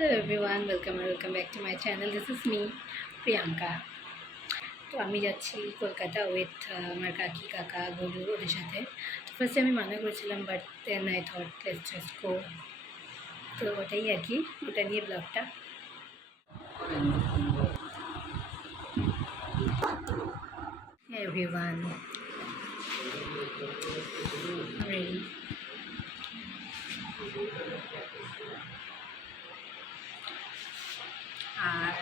Hello everyone, welcome back to my channel. This is me, Priyanka. তো আমি যাচ্ছি Kolkata with আমার কাকি কাকা গলু ওদের সাথে। তো ফার্স্টে আমি মানা করেছিলাম, but then I thought let's just go. তো ওটাই আর কি, ওটা নিয়ে ব্লগটা। Everyone ready. আর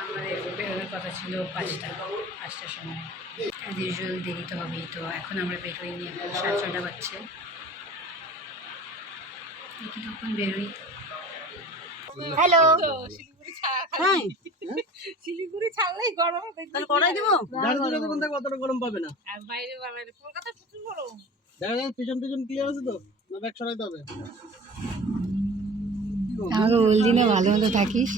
আমাদের বেরোনোর কথা ছিল পাঁচটার সময়। অ্যাজ ইউজুয়াল দেরি তো হবেই, তো এখন আমরা বেরোইনি, এখন 6:30 বাজছে। দেখি কখন বেরোই। হ্যালো, শিলিগুড়ি ছাড়লেই গরম তাহলে করাই দেবো। দোকান থেকে অতটা গরম পাবে না। আর বাইরে কলকাতা প্রচুর গরম। দেখা যায় পিছন ক্লিয়ার আছে তো, না ব্যাগ সরাইতে হবে। আমাকে বললি না ভালো মতো থাকিস।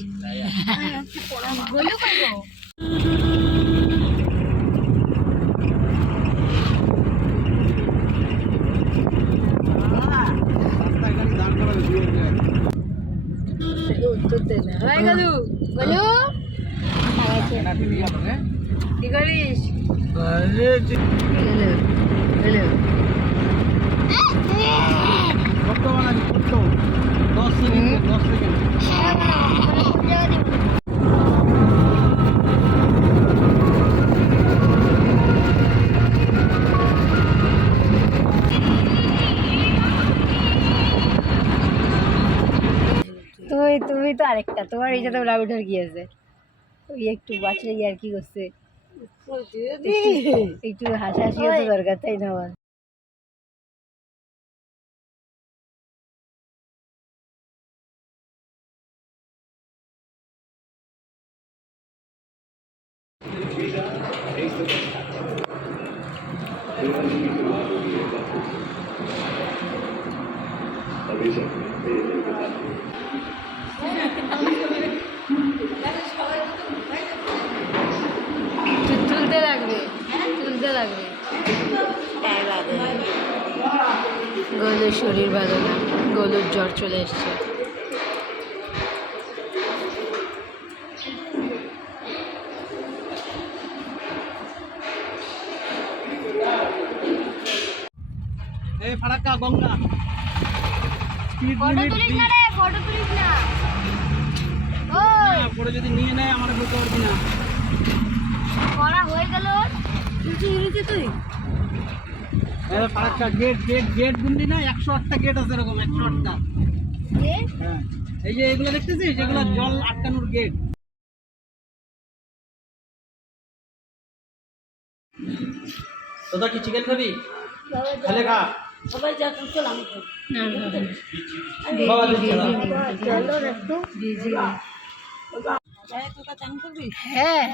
উত্তর দে না। বলো কি করিস? হ্যালো তুমি তো আরেকটা, তোমার এই সাথে রাউটার কি আছে? ওই একটু বাচ্চা আর কি করছে, একটু হাসাহাসিও তো দরকার, তাই না? বল। তুলতে লাগবে গোলুর শরীর ভালো না, গোলুর জ্বর চলে এসছে। এই ফারাক্কা গঙ্গা ফটো তুলিস না রে, ফটো তুলিস না। ওই পরে যদি নিয়ে নেয় আমার বলতে পারবি না। করা হয়ে গেল। তুই ফারাক্কা গেট গুনলি না, 108টা গেট আছে, এরকম 108টা। হ্যাঁ, এই যে এগুলো দেখতেছিস, এগুলো জল আটকানোর গেট। তোরা কি চিকেন খাবি? তাহলে খা। সবাই যা চল, আমি হ্যাঁ,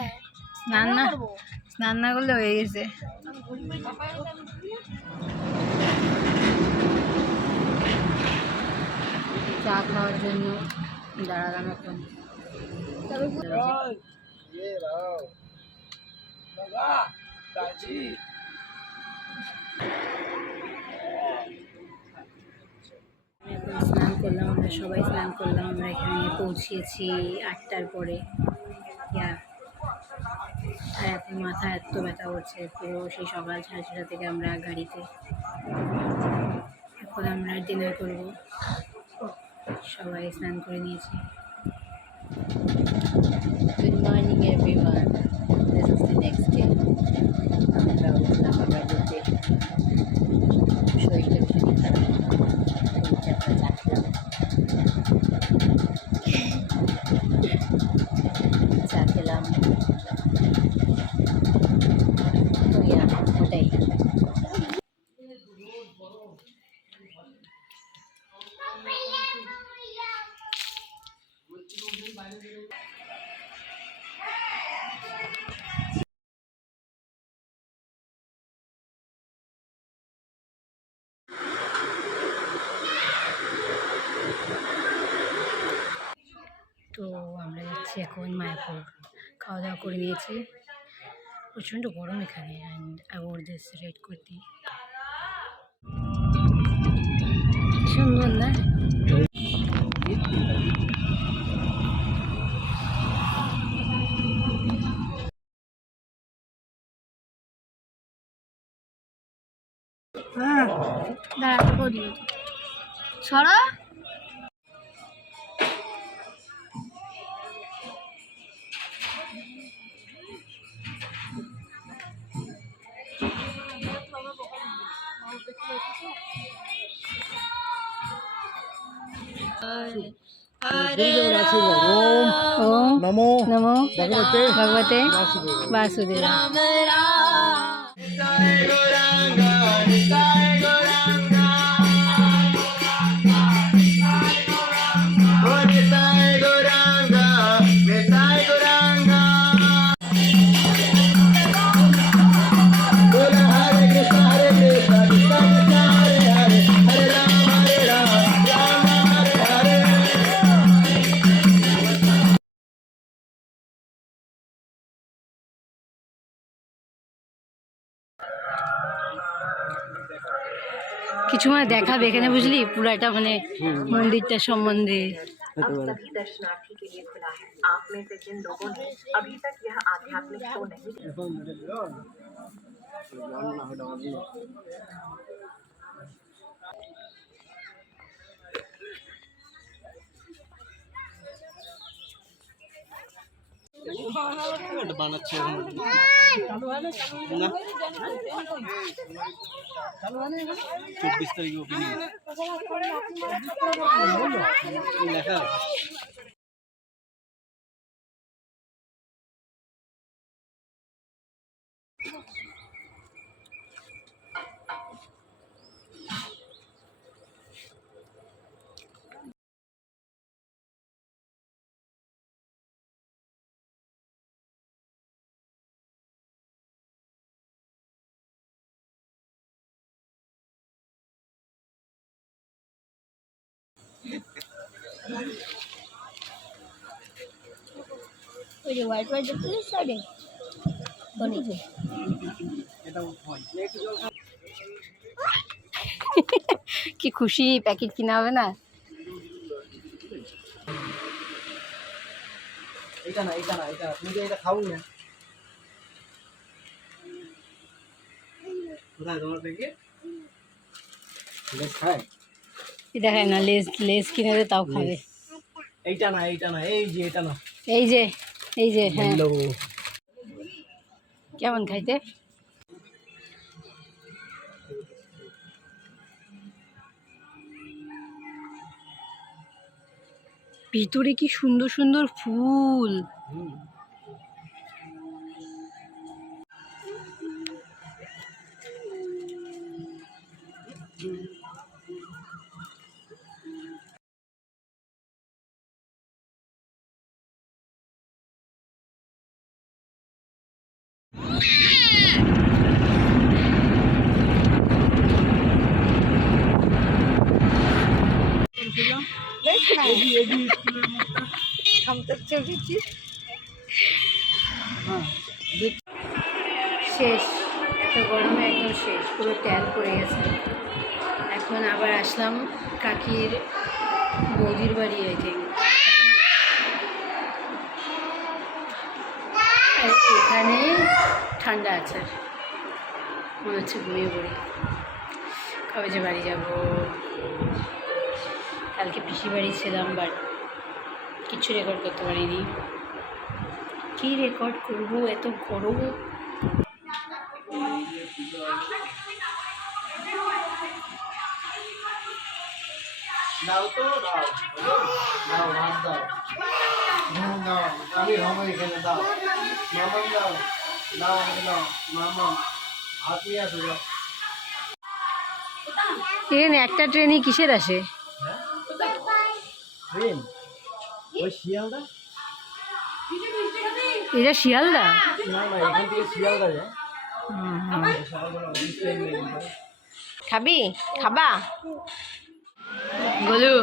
স্নান না করলে হয়ে গেছে। চা খাওয়ার জন্য দাঁড়ালাম এখন। এখন স্নান করলাম, আমরা সবাই স্নান করলাম। আমরা এখানে পৌঁছিয়েছি 8টার পরে। আর এখন মাথা এত ব্যথা করছে, পুরো সেই সকাল 6:30 থেকে আমরা গাড়িতে। এখন আমরা ডিনার করব। সবাই স্নান করে নিয়েছি। Good morning everyone, this is the next day. আমরা উঠলাম আবার দুধে, শরীরটা ভীষণই খারাপ। চা খেলাম, ওটাই। তো আমরা যাচ্ছি এখন মায়াপুর। খাওয়া দাওয়া করে নিয়েছি, প্রচণ্ড গরম এখানে। And I were this red kurti, সুন্দর না? হ্যাঁ দাঁড়া তোকেও দিব সরো ओम नमो नमो भगवते भगवते वासुदेवाय। वासुदेवाय। কিছু মানে দেখাবে এখানে বুঝলি পুরাটা মানে মন্দিরটার সম্বন্ধে। अब सभी दर्शनार्थी के लिए खुला है। आप में से जिन लोगों ने अभी तक यह आध्यात्मिक शो नहीं বানাচ্ছে না 24 তারিখ ওপেনিং লেখা ওই যে হোয়াইট হোয়াইট দেখতেছিস সাইডে তো নিচে কি খুশি প্যাকেট কিনা হবে না। এটা না তুমি যে এটা খাও না কোথায় তোমার প্যাকেট লেস খায় এটা খায় না, লেস লেস কিনে দে তাও খাবে। এইটা না এই যে এটা না এই যে হ্যাঁ হ্যালো কেমন খাইতে? ভিতরে কি সুন্দর সুন্দর ফুল। শেষ, এত গরমে একদম শেষ, পুরো ট্যান পড়ে গেছে। এখন আবার আসলাম কাকির বৌদির বাড়ি। আই থিঙ্ক এখানে ঠান্ডা আছে, মনে হচ্ছে ঘুমিয়ে পড়ি। কবে যে বাড়ি যাব। কালকে পিসি বাড়ি ছিলাম, বাট কিছু রেকর্ড করতে পারিনি। কী রেকর্ড করবো এত গরম। দাও তো দাও ভাত দাও দাও আমি এখানে দাও মামা দাও মামা হাত নিয়ে আসো যাও। এখানে একটা ট্রেনই কিসের আসে? ট্রেন ওই শিয়ালদা। এটা শিয়ালদা? না এখান থেকে শিয়ালদা যায়। খাবি? খাবা? গোলু